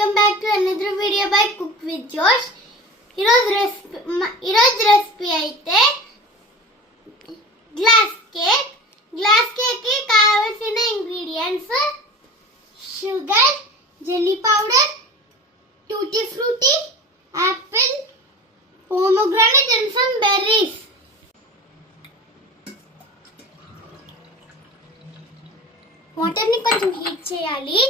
Welcome back to another video by cook with జోష్. ఈరోజు రెసిపీ అయితే గ్లాస్ కేక్. గ్లాస్ కేక్ కి కావాల్సిన ingredients sugar, jelly powder, tutti frutti, apple, pomegranate and some berries. Water ని కొంచెం హీట్ చేయాలి.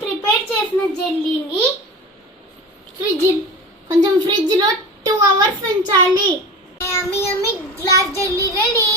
ప్రిపేర్ చేసిన జెల్లీని ఫ్రిడ్జ్ లో 2 hours ఉంచాలి. యమ్మీ గ్లాస్ జెల్లీ రెడీ.